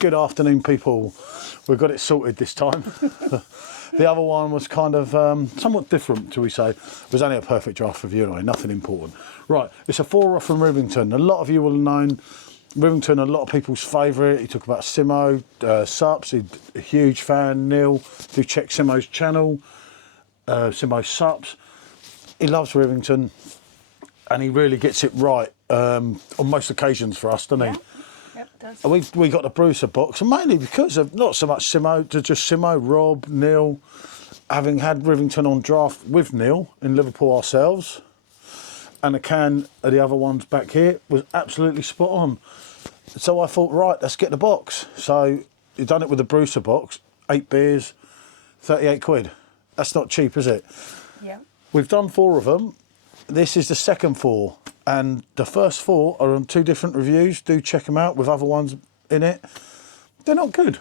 Good afternoon, people. We've got it sorted this time. The other one was kind of somewhat different, shall we say. It was only a perfect draft review anyway, nothing important. Right, it's a 4-off from Rivington. A lot of you will have known Rivington, a lot of people's favourite. He talked about Simo, Sups, he's a huge fan. Neil, do check Simo's channel, Simo Sups. He loves Rivington and he really gets it right on most occasions for us, doesn't he? Yep, does. We got the Brewser Box, and mainly because of not so much Simo, just Simo, Rob, Neil, having had Rivington on draft with Neil in Liverpool ourselves, and a can of the other ones back here was absolutely spot on. So I thought, right, let's get the box. So you've done it with the Brewser Box, 8 beers, 38 quid. That's not cheap, is it? Yeah. We've done 4 of them. This is the second 4, and the first 4 are on 2 different reviews. Do check them out with other ones in it. They're not good.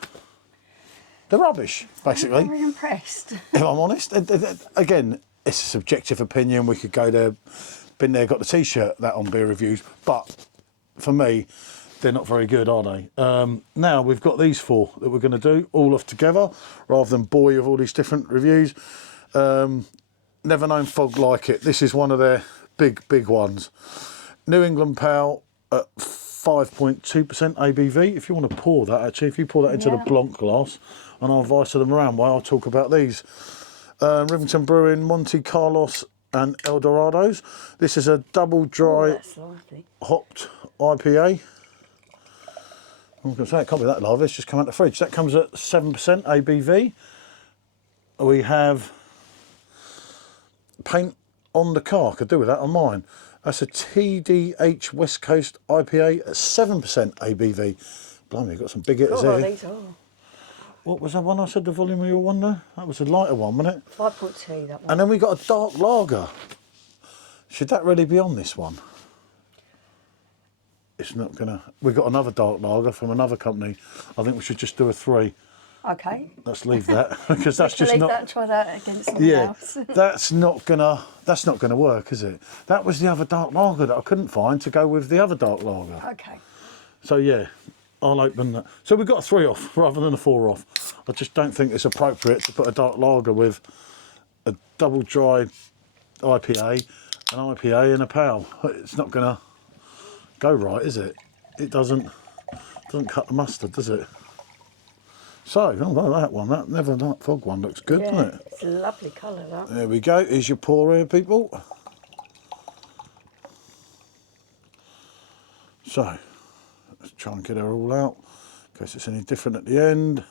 They're rubbish, basically. I'm very impressed. If I'm honest. Again, it's a subjective opinion. We could go there, been there, got the T-shirt, that on beer reviews. But for me, they're not very good, are they? Now we've got these 4 that we're going to do all off together, rather than bore you with all these different reviews. Never known fog like it. This is one of their big ones. New England Pale at 5.2% ABV. If you want to pour that, actually, if you pour that into the Blanc glass, and I'll vice them around while I'll talk about these. Rivington Brewing, Monte Carlos and El Dorados. This is a double dry hopped IPA. I'm going to say it can't be that live, it's just come out the fridge. That comes at 7% ABV. We have paint on the car, could do with that on mine. That's a T.I.T West Coast IPA at 7% ABV. Blimey, you've got some big hitters here. These are. What was that one I said the volume of your one there? That was a lighter one, wasn't it? 5.2, that one. And then we got a dark lager. Should that really be on this one? It's not gonna. We've got another dark lager from another company. I think we should just do a 3. Okay. Let's leave that because that's just leave not. that and try that against something else. That's not gonna work, is it? That was the other dark lager that I couldn't find to go with the other dark lager. Okay. So yeah, I'll open that. So we've got a 3 off rather than a 4 off. I just don't think it's appropriate to put a dark lager with a double dry IPA, an IPA and a pale. It's not gonna go right, is it? It doesn't cut the mustard, does it? So, I like that one. That Never Night Fog one looks good, doesn't it? It's a lovely colour, that. There we go. Here's your pour here, people. So, let's try and get her all out, in case it's any different at the end.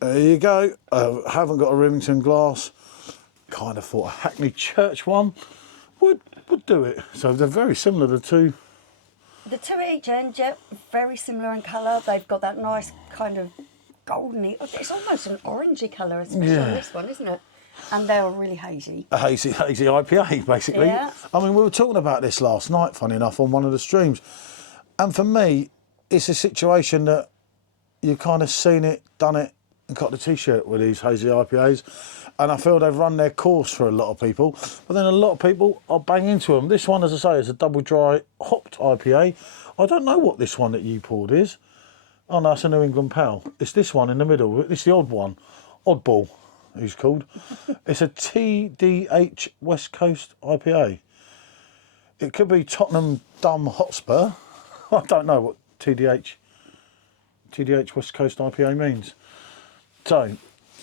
There you go. Haven't got a Rivington glass. Kind of thought a Hackney Church one would do it. So they're very similar, the 2. The 2 at each end, yeah, very similar in colour. They've got that nice kind of goldeny, it's almost an orangey colour, especially on this one, isn't it? And they're really hazy. A hazy IPA, basically. Yeah. I mean, we were talking about this last night, funny enough, on one of the streams. And for me, it's a situation that you've kind of seen it, done it, and got the T-shirt with these hazy IPAs. And I feel they've run their course for a lot of people. But then a lot of people are bang into them. This one, as I say, is a double dry hopped IPA. I don't know what this one that you poured is. Oh no, it's a New England Pale. It's this one in the middle. It's the odd one. Oddball, he's called. It's a T.I.T West Coast IPA. It could be Tottenham Dumb Hotspur. I don't know what T.I.T West Coast IPA means. So,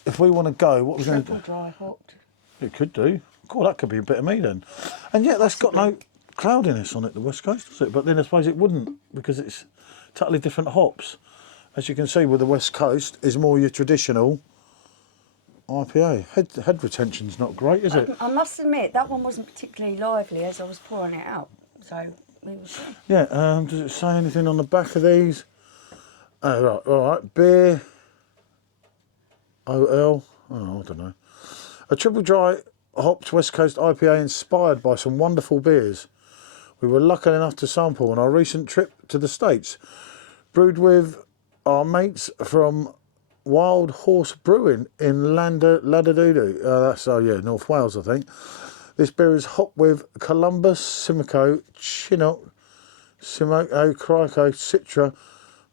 if we want to go, what we're going to do? Dry hopped. It could do. Cool, that could be a bit of me then. And yet that's got no cloudiness on it, the West Coast, does it? But then I suppose it wouldn't, because it's totally different hops. As you can see with the West Coast, is more your traditional IPA. Head retention's not great, is it? I must admit, that one wasn't particularly lively as I was pouring it out. So, we will see. Yeah, does it say anything on the back of these? Oh, right, all right. Beer, OL, oh, I don't know. A triple dry hopped West Coast IPA inspired by some wonderful beers we were lucky enough to sample on our recent trip to the States. Brewed with our mates from Wild Horse Brewing in Ladadoo. That's, North Wales, I think. This beer is hopped with Columbus, Simcoe, Chinook, Simcoe, Crikey, Citra.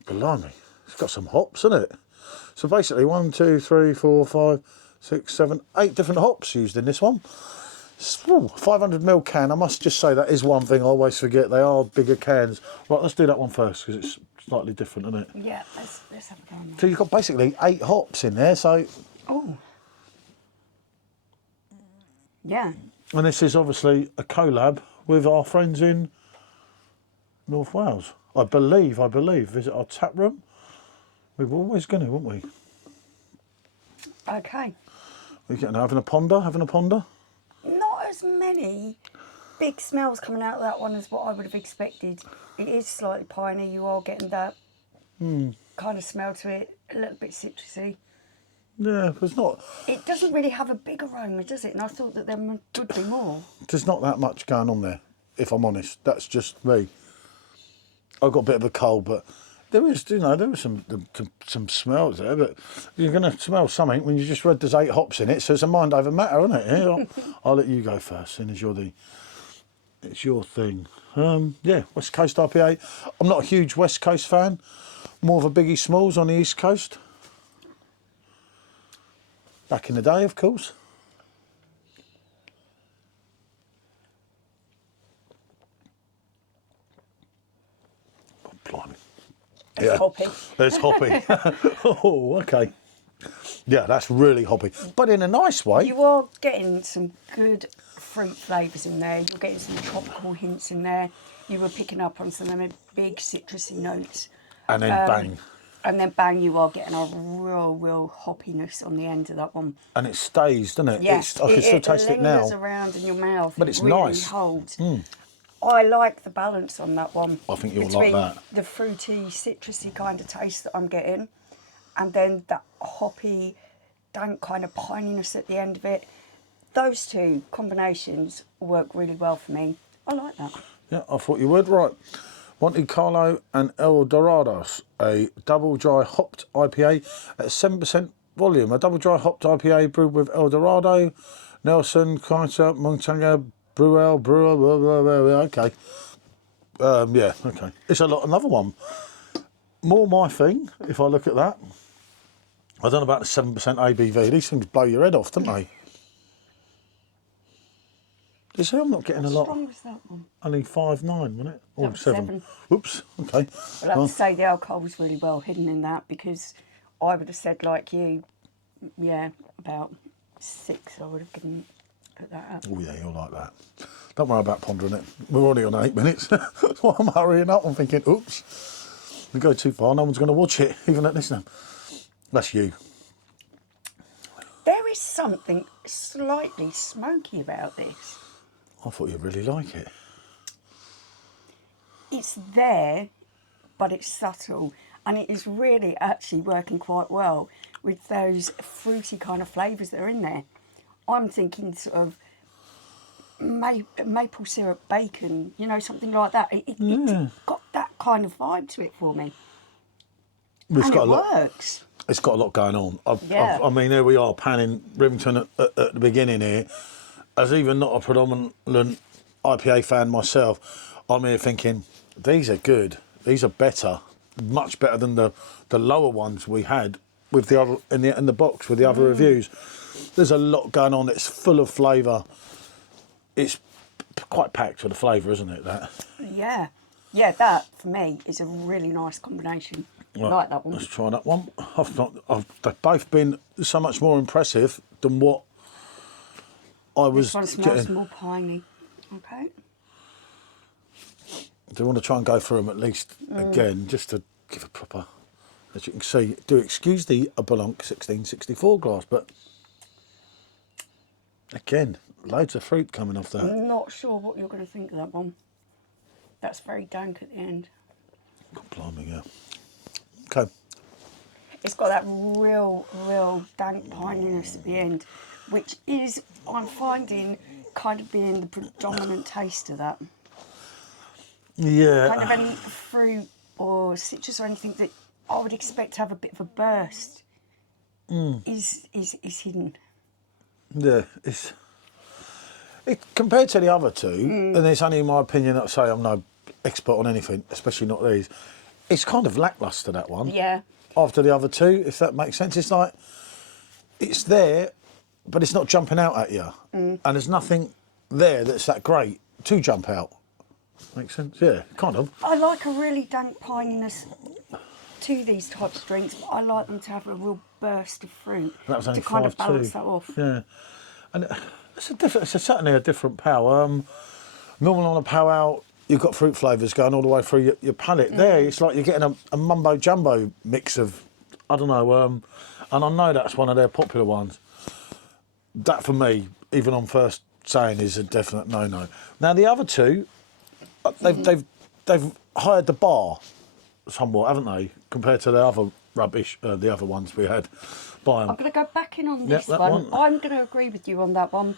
Blimey, It's got some hops, isn't it? So basically 1, 2, 3, 4, 5, 6, 7, 8 different hops used in this one. 500ml can. I must just say that is one thing I always forget. They are bigger cans. Right, let's do that one first because it's slightly different, isn't it? Yeah, let's have a go on that. So you've got basically 8 hops in there. So. Oh. Yeah. And this is obviously a collab with our friends in North Wales. I believe, visit our tap room. We were always going to, weren't we? Okay. We're getting having a ponder. Not as many big smells coming out of that one as what I would have expected. It is slightly piney. You are getting that kind of smell to it, a little bit citrusy. Yeah, but it's not. It doesn't really have a big aroma, does it? And I thought that there would be more. There's not that much going on there, if I'm honest. That's just me. I've got a bit of a cold, but there is, there was some smells there. But you're going to smell something when you just read there's 8 hops in it, so it's a mind over matter, isn't it? Yeah, I'll let you go first, seeing as it's your thing. Yeah, West Coast IPA. I'm not a huge West Coast fan. More of a Biggie Smalls on the East Coast. Back in the day, of course. Oh, blimey. It's hoppy. It's hoppy. Oh, okay. Yeah, that's really hoppy, but in a nice way. You are getting some good fruit flavours in there. You're getting some tropical hints in there. You were picking up on some of them big citrusy notes. And then bang. And then bang, you are getting a real hoppiness on the end of that one. And it stays, doesn't it? Yes, I can still taste it now. lingers around in your mouth. But it's really nice. Holds. I like the balance on that one. I think you'll between like that. The fruity, citrusy kind of taste that I'm getting, and then that hoppy, dank kind of pininess at the end of it. Those two combinations work really well for me. I like that. Yeah, I thought you would. Right. Monte Carlo and El Dorados, a double dry hopped IPA at 7% volume. A double dry hopped IPA brewed with El Dorado, Nelson, Kaiser, Montanga, Brewer, blah, blah, blah, okay. Yeah, okay. It's another one. More my thing, if I look at that. I don't know about the 7% ABV. These things blow your head off, don't they? You see, I'm not getting a lot. How strong was that one? Only 5.9, wasn't it? Or That was 7. 7. Whoops, okay. I'll have to say the alcohol was really well hidden in that, because I would have said, like you, yeah, about 6 I would have given put that up. Oh yeah, you'll like that. Don't worry about pondering it. We're already on 8 minutes. That's why I'm hurrying up. I'm thinking, oops, we go too far, no one's going to watch it, even at this time. That's you. There is something slightly smoky about this. I thought you'd really like it. It's there, but it's subtle, and it is really actually working quite well with those fruity kind of flavours that are in there. I'm thinking sort of maple syrup bacon, something like that. It got that kind of vibe to it for me. It's got it works. It's got a lot going on. Yeah. I mean, here we are panning Rivington at the beginning here. As even not a predominant IPA fan myself, I'm here thinking, these are good. These are better, much better than the lower ones we had with the other in the box with the other reviews. There's a lot going on. It's full of flavour. It's quite packed with the flavour, isn't it? That. Yeah, that for me is a really nice combination. Right, I like that one. Let's try that one. They've both been so much more impressive than what I was This one smells getting. more piney. Okay. Do you want to try and go through them at least again, just to give a proper, as you can see, do excuse the Blanc 1664 glass, but again, loads of fruit coming off that. I'm not sure what you're going to think of that one. That's very dank at the end. God blimey, yeah. Okay. It's got that real dank pininess at the end, which is, I'm finding, kind of being the predominant taste of that. Yeah. Kind of any fruit or citrus or anything that I would expect to have a bit of a burst is hidden. Yeah, compared to the other two, and it's only my opinion that I say I'm no expert on anything, especially not these. it's kind of lacklustre, that one. Yeah. After the other two, if that makes sense. It's like, it's there, but it's not jumping out at you. And there's nothing there that's that great to jump out. Makes sense? Yeah, kind of. I like a really dank pininess to these types of drinks, but I like them to have a real burst of fruit That was only to kind of 5.2. balance that off. Yeah. And it's certainly a different power. Normally on a power out, you've got fruit flavours going all the way through your palate. There, it's like you're getting a mumbo jumbo mix of, I don't know, and I know that's one of their popular ones. That for me, even on first saying, is a definite no-no. Now the other two, they've hired the bar somewhat, haven't they, compared to the other rubbish, the other ones we had by them. I'm going to go back in on this that one. one. I'm going to agree with you on that one.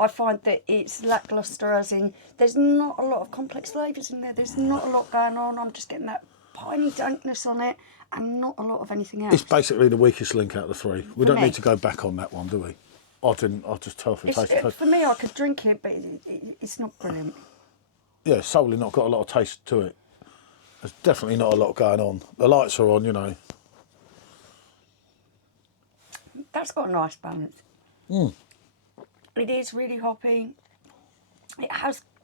I find that it's lacklustre, as in there's not a lot of complex flavours in there. There's not a lot going on. I'm just getting that piney dankness on it and not a lot of anything else. It's basically the weakest link out of the three. We don't me. need to go back on that one, do we? I just tell from taste to taste. For me, I could drink it, but it's not brilliant. Yeah, solely not got a lot of taste to it. There's definitely not a lot going on. The lights are on, you know. That's got a nice balance. It is really hoppy.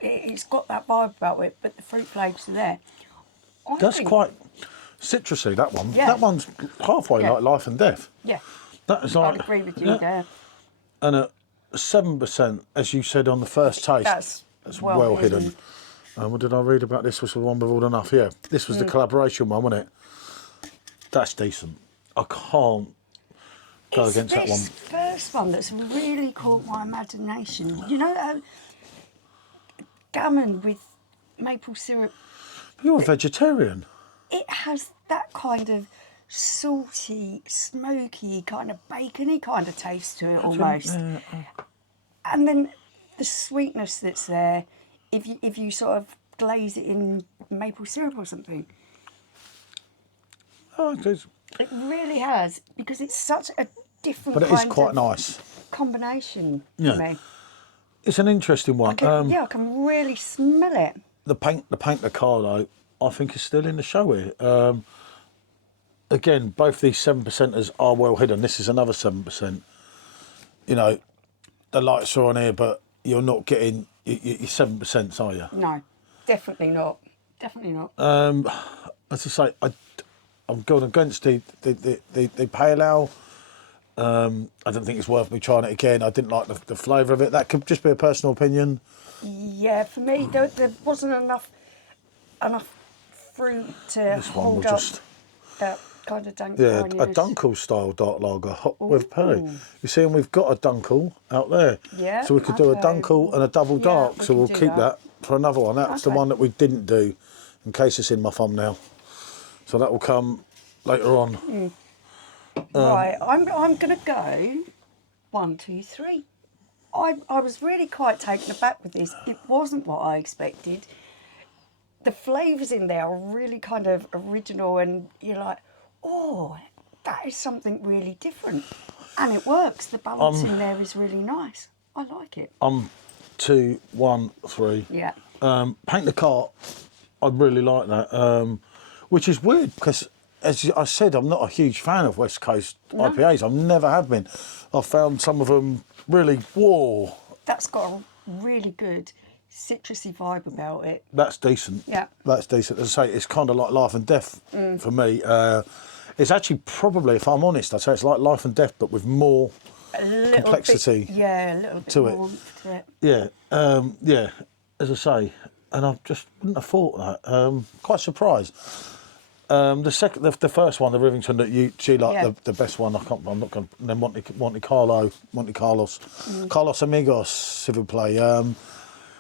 It's got that vibe about it, but the fruit flavours are there. That's quite citrusy, that one. Yeah. That one's halfway like life and death. Yeah, That is like, I'd agree with you yeah. there. And at 7%, as you said on the first taste, That's well hidden. What did I read about this? Was the one with all enough? Yeah, this was the collaboration one, wasn't it? That's decent. I can't go against that one. It's this first one that's really caught my imagination. You know, gammon with maple syrup. You're a vegetarian. It has that kind of salty, smoky, kind of bacony kind of taste to it almost. And then the sweetness that's there, if you sort of glaze it in maple syrup or something. Oh, it is. It really has, because it's such a different But it is quite nice. combination Yeah. for me. It's an interesting one. I can really smell it. The paint the car though, I think is still in the show here. Again, both these 7%ers are well hidden. This is another 7%. You know, the lights are on here, but you're not getting your 7%, are you? No, definitely not. Definitely not. As I say, I'm going against the pale ale. I don't think it's worth me trying it again. I didn't like the flavour of it. That could just be a personal opinion. Yeah, for me, there wasn't enough fruit to This one hold will up just... that kind of dank Yeah, a brininess. Dunkel style dark lager, hot with perry. Ooh. You see, and we've got a Dunkel out there. Yeah, So we could do a okay. Dunkel and a double Yeah, dark. we So can we'll do keep that. that for another one. That's the Okay. one that we didn't do, in case it's in my thumbnail. So that will come later on. Right, I'm going to go 1, 2, 3. I was really quite taken aback with this. It wasn't what I expected. The flavours in there are really kind of original, and you're like, oh, that is something really different. And it works. The balance in there is really nice. I like it. 2, 1, 3. Yeah. Paint the Cart, I really like that, which is weird because, as I said, I'm not a huge fan of West Coast IPAs. I never have been. I found some of them really, whoa. That's got a really good citrusy vibe about it. That's decent. Yeah. That's decent. As I say, it's kind of like Life and Death for me. It's actually probably, if I'm honest, I'd say it's like Life and Death, but with more A little complexity. Bit, yeah, a little bit to more it. warmth to it. Yeah, yeah, as I say, and I just wouldn't have thought that. Quite surprised. The first one, the Rivington that she liked the best one. I'm not going. Then Monte Carlos, Carlos Amigos, s'il vous plaît.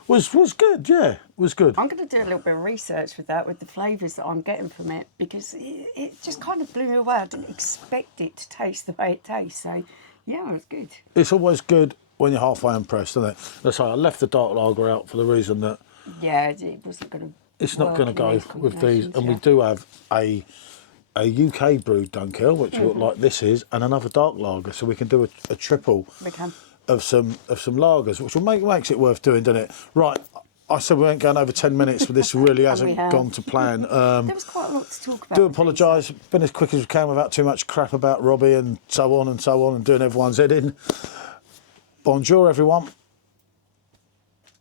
Was good. Yeah, was good. I'm going to do a little bit of research with that, with the flavours that I'm getting from it, because it just kind of blew me away. I didn't expect it to taste the way it tastes. So, yeah, it was good. It's always good when you're halfway impressed, isn't it? That's why I left the dark lager out for the reason that Yeah, it wasn't going to. it's not going to go with these. And we yeah. do have a UK brewed Dunkel, which like this is, and another dark lager, so we can do a triple We can. of some lagers, which makes it worth doing, doesn't it? Right, I said we weren't going over 10 minutes, but this really hasn't have. gone to plan. There was quite a lot to talk about. Do apologise. Been as quick as we can without too much crap about Robbie and so on and doing everyone's head in. Bonjour, everyone.